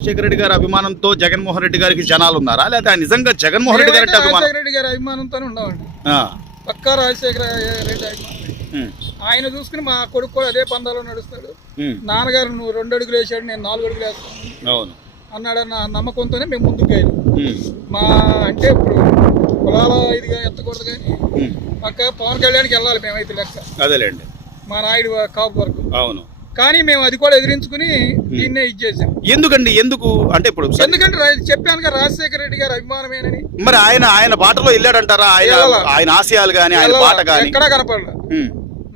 రాజశేఖర రెడ్డి గారి అభిమానంతో జగన్మోహన్ రెడ్డి గారికి జనాలు ఉన్నారా, లేదా నిజంగా జగన్మోహన్ రెడ్డి గారి రాజశేఖర రెడ్డి గారి అభిమానంతో ఉండవండి. పక్కా రాజశేఖర రెడ్డి అభిమానం. ఆయన చూసుకుని మా కొడుకు కూడా అదే పందాలో నడుస్తాడు. నాన్నగారు నువ్వు 2 అడుగులు వేసాడు, నేను 4 అడుగులు వేస్తాను అన్నాడన్న నమ్మకంతోనే మేము ముందుకు వెళ్ళాం. మా అంటే ఇప్పుడు కులాల ఇదిగా ఎత్తకూడదు కానీ పక్క పవన్ కళ్యాణ్కి వెళ్ళాలి మేమైతే లెక్క. అదేలేండి, మా నాయుడు కాపు వరకు. అవును, కానీ మేము అది కూడా ఎదిరించుకుని దీన్నే ఇచ్చేసాం. ఎందుకండి? ఎందుకు అంటే ఇప్పుడు ఎందుకంటే చెప్పాను కదా రాజశేఖర రెడ్డి గారి అభిమానమేనని. మరి ఆయన బాటలో వెళ్ళాడంటారా? ఆయన ఆశయాలు గానీ ఆయన బాట గానీ ఎక్కడా కనపడలే,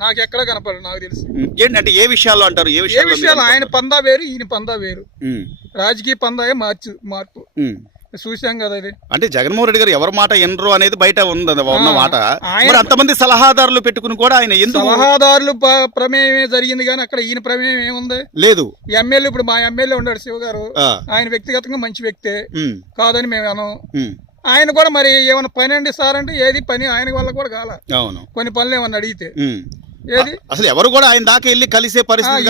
నాకు ఎక్కడ కనపడలేదు. నాకు తెలిసి ఏంటంటే ఏ విషయాల్లో అంటారు? ఏ విషయాలు? ఆయన పందా వేరు, ఈయన పందా వేరు. రాజకీయ పందాయే మార్పు చూసాం కదా. అది అంటే జగన్మోహన్ రెడ్డి గారు ఎవరి మాట ఎనరు అనేది బయట ఉన్న మాట. మరి అంతమంది సలహాదారులు పెట్టుకుని కూడా ఆయన ఎందుకు? సలహాదారులు ప్రమేయమే జరిగింది కానీ అక్కడ ఈయన ప్రమేయం ఏముంది? లేదు. ఎమ్మెల్యే ఇప్పుడు మా ఎమ్మెల్యే ఉన్నాడు శివ గారు, ఆయన వ్యక్తిగతంగా మంచి వ్యక్తే కాదని మేము అనం. ఆయన కూడా మరి ఏమైనా పని అండి సార్ అంటే ఏది పని ఆయన వల్ల కూడా కాల. అవును, కొన్ని పనులు ఏమన్నా అడిగితే ఏది అసలు ఎవరు కూడా ఆయన దాకా వెళ్ళి కలిసే పరిస్థితి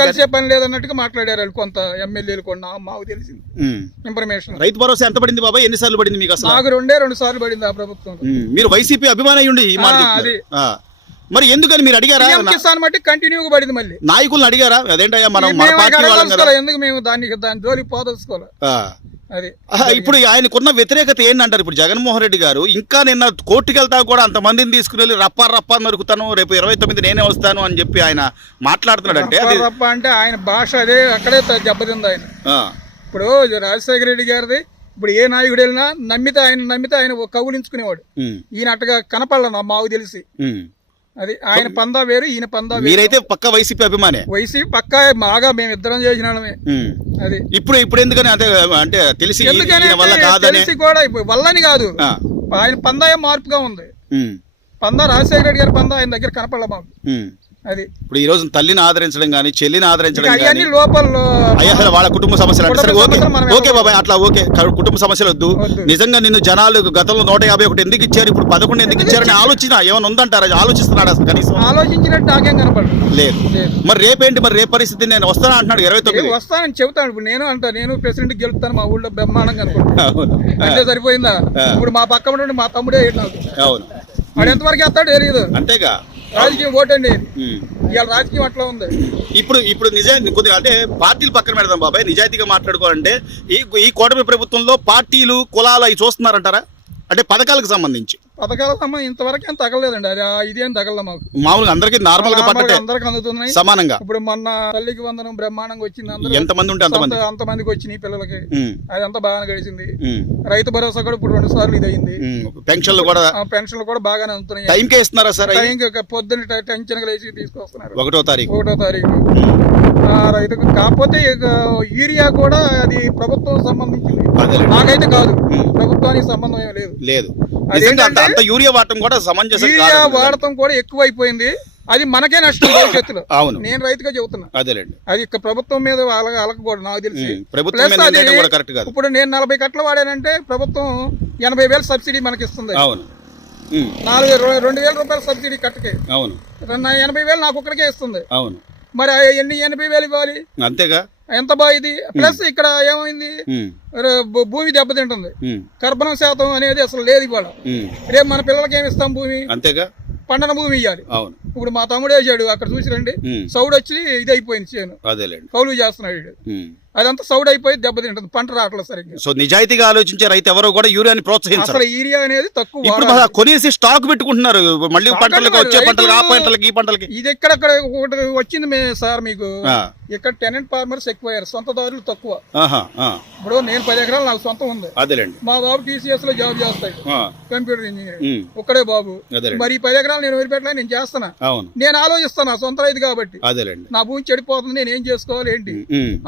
కలిసే పని లేదన్నట్టుగా మాట్లాడారు వాళ్ళు కొంత ఎమ్మెల్యేలు కూడా. మాకు తెలిసింది ఇన్ఫర్మేషన్. రైతు భరోసా ఎంత పడింది బాబా? ఎన్నిసార్లు పడింది మీకు? అసలు నాకు 2 సార్లు పడింది ఆ ప్రభుత్వం. మీరు వైసీపీ అభిమాని ఉండి ఈ మాట అది మరి ఎందుకని మీరు అడిగారా? కిసాన్ బట్టి కంటిన్యూగా పడింది. మళ్ళీ నాయకులను అడిగారా? అదేంటయ్యా మనం ఎందుకు మేము దాని జోలికి పోదలుచుకోవాలి. అది ఇప్పుడు ఆయనకున్న వ్యతిరేకత ఏంటంటారు? ఇప్పుడు జగన్మోహన్ రెడ్డి గారు ఇంకా నిన్న కోర్టుకు వెళ్తా కూడా అంతమందిని తీసుకుని వెళ్ళి రప్పా నరుకుతాను, రేపు 29 నేనే వస్తాను అని చెప్పి ఆయన మాట్లాడుతున్నాడు. అంటే రప్ప అంటే ఆయన భాష అదే అక్కడే దెబ్బతింది ఆయన. ఇప్పుడు రాజశేఖర రెడ్డి గారిది ఇప్పుడు ఏ నాయకుడు వెళ్ళినా నమ్మితే ఆయన కౌలించుకునేవాడు. ఈయన అట్టగా కనపడలే మాకు తెలిసి. అది ఆయన పందా వేరు, ఈయన పందా వేరు. మీరైతే పక్క వైసీపీ అభిమానే. వైసీపీ పక్కా బాగా మేము ఇద్దరం చేసిన అది. ఇప్పుడు ఎందుకని అంటే తెలిసి కూడా వల్లని కాదు, ఆయన పందా మార్పుగా ఉంది. పందా రాజశేఖర రెడ్డి గారి పందా ఆయన దగ్గర కనపడలే మాకు. అది ఇప్పుడు ఈ రోజు తల్లిని ఆదరించడం గానీ చెల్లిని ఆదరించడం గానీ లోపల అయ్యా వాళ్ళ కుటుంబ సమస్యలు ఓకే బాబాయ్, అట్లా ఓకే, కుటుంబ సమస్యలు వద్దు. నిజంగా నిన్ను జనాలు గతంలో 151 ఎందుకు ఇచ్చారు, ఇప్పుడు 11 ఎందుకు ఇచ్చారని ఆలోచన ఏమైనా ఉందంటారా? ఆలోచిస్తున్నాడు అసలు కనీసం? ఆలోచించినట్టు నాకేం కనపడదు. లేదు. మరి రేపేంటి? మరి రేపు పరిస్థితి నేను వస్తాను అంటున్నాడు. 29 వస్తానని చెబుతాను. ఇప్పుడు నేను ప్రెసిడెంట్ గెలుస్తాను మా ఊళ్ళో బ్రహ్మాండంగా అనుకుంటున్నాను. అంటే సరిపోయిందా? ఇప్పుడు మా పక్క ఉండి మా తమ్ముడే నాకు. అవును, వాడు ఎంతవరకు వేస్తాడు తెలియదు. అంతేగా రాజకీయం ఓటండి, ఇవాళ రాజకీయం అట్లా ఉంది. ఇప్పుడు నిజాయితీ కొద్దిగా అంటే పార్టీలు పక్కన పెడదాం బాబాయ్, నిజాయితీగా మాట్లాడుకోవాలంటే ఈ కూటమి ప్రభుత్వంలో పార్టీలు కులాలు అవి చూస్తున్నారంటారా? అంటే పథకాలకు సంబంధించి ఇంతవరకు ఏం తగలేదండి. అది ఇదేం తగల మాకు. మామూలుగా అందరికి నార్మల్ గా అందరికి అందుతున్నాయి సమానంగా. ఇప్పుడు మొన్న తల్లికి వందనం బ్రహ్మాండంగా వచ్చింది. ఎంతమంది ఉంటే అంతమందికి వచ్చినాయి పిల్లలకి. అదంతా బాగానే గడిచింది. రైతు భరోసా కూడా ఇప్పుడు 2 సార్లు ఇది అయింది. పెన్షన్లు కూడా బాగానే అందుతున్నాయి. టైంకే ఇస్తున్నారా సార్? పొద్దున్న టెన్షన్ గా లేచి తీసుకొస్తున్నారు. 1వ తారీఖు రైతుకు. కాకపోతే యూరియా కూడా అది ప్రభుత్వం సంబంధించింది, నాకైతే కాదు. ప్రభుత్వానికి సంబంధం ఏమి లేదు. యూరియా వాడటం కూడా సమంజసం. యూరియా వాడటం కూడా ఎక్కువైపోయింది. అది మనకే నష్టం భవిష్యత్తులో. అవును, నేను రైతుగా చెబుతున్నా. అదేలేండి, అది ప్రభుత్వం మీద అలగకూడదు నాకు తెలిసి. ఇప్పుడు నేను 40 కట్టలు వాడానంటే ప్రభుత్వం 80,000 సబ్సిడీ మనకి ఇస్తుంది. అవును, 2,000 రూపాయల సబ్సిడీ కట్టకే. అవును, 80,000 నాకు ఒక్కడికే ఇస్తుంది. అవును, మరి 80,000 ఇవ్వాలి. అంతేగా, ఎంత బాగుంది. ప్లస్ ఇక్కడ ఏమైంది, భూమి దెబ్బతింటుంది. కర్బనం శాతం అనేది అసలు లేదు ఇవాళ. రేపు మన పిల్లలకి ఏమి ఇస్తాం? భూమి అంతేగా, పండన భూమి ఇవ్వాలి. ఇప్పుడు మా తమ్ముడు వేసాడు అక్కడ చూసిరండి, సౌడ్ వచ్చి ఇది అయిపోయింది చేను, కౌలు చేస్తున్నాడు. అదంతా సౌడ్ అయిపోయి దెబ్బతింటుంది, పంట రావట్లేదు సరిగ్గా. సో నిజాయితీగా ఆలోచించే రైతు ఎవరో కూడా యూరియాని ప్రోత్సహించారు. అసలు యూరియా అనేది తక్కువ. ఇప్పుడు కొనేసి స్టాక్ పెట్టుకుంటున్నారు, మళ్ళీ పంటలకు వచ్చే పంటలు ఆ పంటలకి ఈ పంటలకి. ఇది ఎక్కడెక్కడ ఒకటి వచ్చింది సార్ మీకు. ఇక్కడ టెనెంట్ ఫార్మర్స్ ఎక్కువయ్యారు, సొంతదారులు తక్కువ. ఇప్పుడు నేను 10 ఎకరాలు నాకు సొంతం ఉంది. అదేలేండి, మా బాబు TCS లో జాబ్ చేస్తాడు, కంప్యూటర్ ఇంజనీర్. ఒక్కడే బాబు. మరి 10 ఎకరాలు నేను వదిలిపెట్టలే, నేను చేస్తున్నా. నేను ఆలోచిస్తాను సొంత రైతు కాబట్టి. నా భూమి చెడిపోతుంది, నేను ఏం చేసుకోవాలి ఏంటి.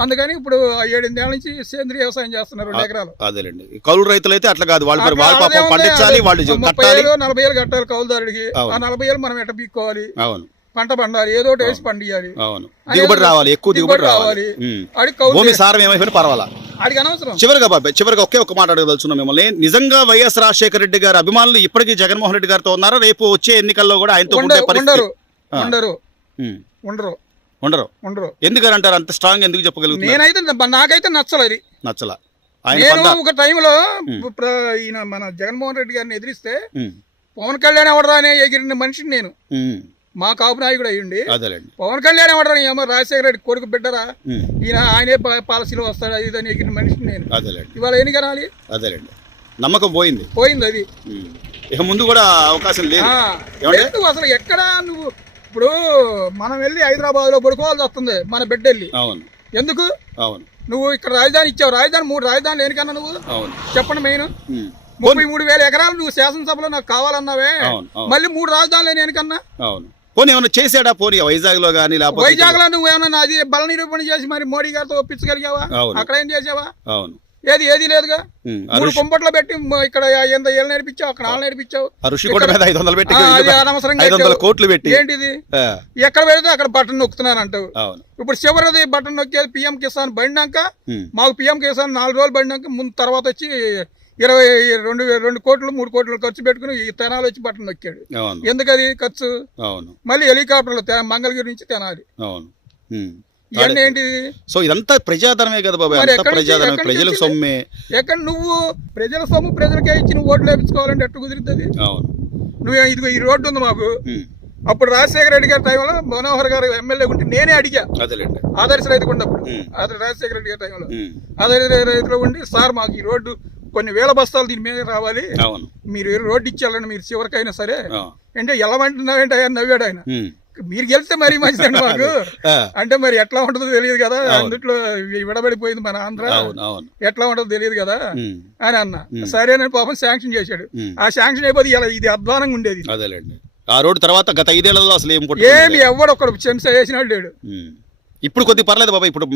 అందుకని ఇప్పుడు 7-8 ఏళ్ల నుంచి సేంద్రీయ వ్యవసాయం చేస్తున్నారు 2 ఎకరాలు. అదేలేండి, కౌలు రైతులు అయితే అట్లా కాదు, వాళ్ళు పండించాలి, వాళ్ళు 30,000-40,000 కట్టాలి కౌలుదారుడికి. ఆ 40,000 మనం ఎట్ట పీక్కోవాలి, పంట పండాలి, ఏదో ఒకటి వేసి పండియాలి, దిగుబడి రావాలి, ఎక్కువ దిగుబడి రావాలి. భూమి సారం ఏమైపోయినా పర్వాలా, అడిగి అనవసరం. చివరిగా ఒకే ఒక మాట అడగదలుచున్నాం మిమ్మల్ని. నిజంగా వైఎస్ రాజశేఖర రెడ్డి గారి అభిమానులు ఇప్పటికీ జగన్మోహన్ రెడ్డి గారితో ఉన్నారా? రేపు వచ్చే ఎన్నికల్లో కూడా ఆయనతో ఉండరు. ఉండరు. ఎందుకని అంటారు అంత స్ట్రాంగ్ ఎందుకు చెప్పగలుగుతున్నారు? నేనైతే నాకైతే నచ్చలేదు. నచ్చలా నేను ఒక టైంలో ఈయన మన జగన్మోహన్ రెడ్డి గారిని ఎదిరిస్తే పవన్ కళ్యాణ్ ఎవడరా అనే ఎగిరిన మనిషిని నేను. మా కాపు నాయకుడు అయ్యుండి పవన్ కళ్యాణ్ ఎవడరా ఏమో రాజశేఖర రెడ్డి కొడుకు బిడ్డరా, ఈయన ఆయనే పాలసీలో వస్తాడు అది ఇది అని ఎగిరిన మనిషిని నేను. ఇవాళ ఏం కనాలి? నమ్మకం పోయింది అది. ఇక ముందు కూడా అవకాశం లేదు అసలు. ఎక్కడ నువ్వు ఇప్పుడు మనం వెళ్ళి హైదరాబాద్ లో పడుకోవాల్సి వస్తుంది మన బిడ్డ వెళ్ళి. ఎందుకు? నువ్వు ఇక్కడ రాజధాని ఇచ్చావు, రాజధాని 3 రాజధానులు ఎనికన్నా నువ్వు చెప్పండి. మెయిన్ 33,000 ఎకరాలు నువ్వు శాసనసభలో నాకు కావాలన్నావే, మళ్ళీ 3 రాజధానులు ఎనికన్నా. పోనీ ఏమన్నా చేసాడా? పోనీ వైజాగ్ లో కానీ వైజాగ్ లో నువ్వు ఏమన్నా అది బల నిరూపణ చేసి మరి మోడీ గారితో ఒప్పించగలిగావా? అక్కడ ఏం చేసావా? ఏది లేదుగా. 3 కుంపట్లో పెట్టి ఇక్కడ 8 ఏళ్ళు నేర్పించావు, అక్కడ 4 నేర్పించావు. ఏంటిది? ఎక్కడ పెడితే అక్కడ బటన్ నొక్కుతున్నాను అంటావు. ఇప్పుడు చివరిది బటన్ నొక్కేది పిఎం కిసాన్ పడినాక, మాకు పిఎం కిసాన్ 4 రోజులు పడినాక ముందు తర్వాత వచ్చి 22 కోట్లు 3 కోట్లు ఖర్చు పెట్టుకుని ఈ తెనాలి వచ్చి బటన్ నొక్కాడు. ఎందుకది ఖర్చు? మళ్ళీ హెలికాప్టర్లు మంగళగిరి నుంచి తెనాలి. ఇవన్నీ ఏంటిది? సో ఇదంతా ప్రజాధనమే కదా బాబాయ్, ప్రజాధనం, ప్రజల సొమ్మే. ఎక్కడ నువ్వు ప్రజల సొమ్ము ప్రజలకే ఇచ్చి నువ్వు ఓట్లు వేయించుకోవాలంటే ఎట్టు కుదురుతుంది? నువ్వు ఇదిగో ఈ రోడ్డు ఉంది మాకు, అప్పుడు రాజశేఖర రెడ్డి గారి టైంలో మనోహర్ గారు ఎమ్మెల్యే ఉంటే నేనే అడిగా, ఆదర్శ రైతుకు ఉన్నప్పుడు రాజశేఖర రెడ్డి గారి టైంలో ఆదర్శ రైతులో ఉండి, సార్ మాకు ఈ రోడ్డు కొన్ని వేల బస్తాలు దీని మీద రావాలి, మీరు రోడ్డు ఇచ్చేయాలని మీరు చివరికైనా సరే అంటే ఎలా అంటున్నారంటే నవ్వాడు ఆయన. మీరు గెలిస్తే మరీ మంచిదండి మాకు అంటే, మరి ఎట్లా ఉంటుందో తెలియదు కదా, అందుట్లో విడబడిపోయింది మన ఆంధ్ర, ఎట్లా ఉంటుందో తెలియదు కదా అని అన్న. సరేనని పాపం శాంక్షన్ చేశాడు. ఆ శాంక్షన్ అయిపోతే ఇలా ఇది అధ్వానంగా ఉండేది. ఆ రోడ్డు తర్వాత గత 5 ఏళ్లలో అసలు ఏమి ఎవడు ఒకడు చెంచా వేసినాడు లేడు. ఇప్పుడు కొద్దిగా పర్లేదు బాబా, ఇప్పుడు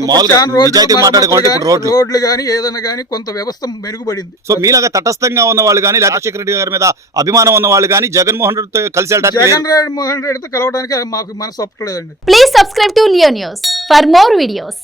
రోడ్లు కానీ ఏదైనా కానీ కొంత వ్యవస్థ మెరుగుపడింది. సో మీలాగా తటస్థంగా ఉన్న వాళ్ళు కానీ రాజశేఖర రెడ్డి గారి మీద అభిమానం ఉన్న వాళ్ళు కానీ జగన్మోహన్ రెడ్డితో కలిసి జగన్మోహన్ రెడ్డితో కలవడానికి మాకు మనసు ఒప్పట్లేదండి. Please subscribe to Leo news for more videos.